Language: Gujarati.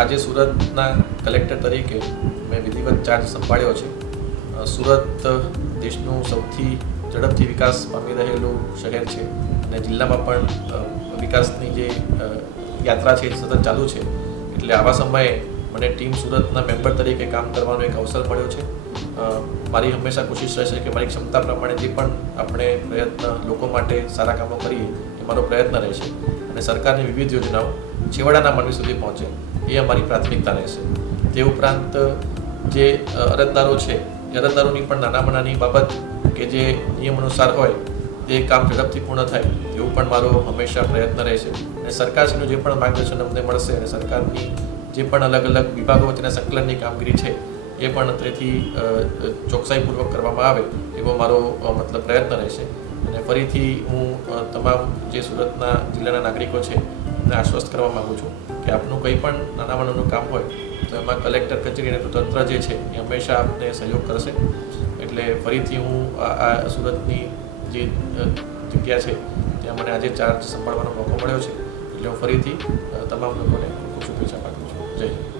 આજે સુરતના કલેક્ટર તરીકે મેં વિધિવત ચાર્જ સંભાળ્યો છે. સુરત દેશનું સૌથી ઝડપથી વિકાસ પામી રહેલું શહેર છે અને જિલ્લામાં પણ વિકાસની જે યાત્રા છે એ સતત ચાલુ છે. એટલે આવા સમયે મને ટીમ સુરતના મેમ્બર તરીકે કામ કરવાનો એક અવસર મળ્યો છે. મારી હંમેશા કોશિશ રહેશે કે મારી ક્ષમતા પ્રમાણે જે પણ આપણે પ્રયત્ન લોકો માટે સારા કામો કરીએ એ મારો પ્રયત્ન રહેશે અને સરકારની વિવિધ યોજનાઓ છેવાડાના માનવી સુધી પહોંચે એ અમારી પ્રાથમિકતા રહેશે. તે ઉપરાંત જે અરજદારો છે એ અરજદારોની પણ નાનામાં નાની બાબત કે જે નિયમ અનુસાર હોય તે કામ ઝડપથી પૂર્ણ થાય એવું પણ મારો હંમેશા પ્રયત્ન રહેશે. અને સરકારશ્રીનું જે પણ માર્ગદર્શન અમને મળશે અને સરકારની જે પણ અલગ અલગ વિભાગો વચ્ચેના સંકલનની કામગીરી છે એ પણ તેથી ચોકસાઈપૂર્વક કરવામાં આવે એવો મારો મતલબ પ્રયત્ન રહેશે. અને ફરીથી હું તમામ જે સુરતના જિલ્લાના નાગરિકો છે એમને આશ્વસ્ત કરવા માગું છું કે આપનું કંઈ પણ નાનામાં નાનું કામ હોય તો એમાં કલેક્ટર કચેરી અને તંત્ર જે છે એ હંમેશા આપને સહયોગ કરશે. એટલે ફરીથી હું આ સુરતની જે જગ્યા છે ત્યાં મને આજે ચાર્જ સંભાળવાનો મોકો મળ્યો છે એટલે હું ફરીથી તમામ લોકોને ખૂબ શુભેચ્છા પાઠવું છું. જય હિન્દ.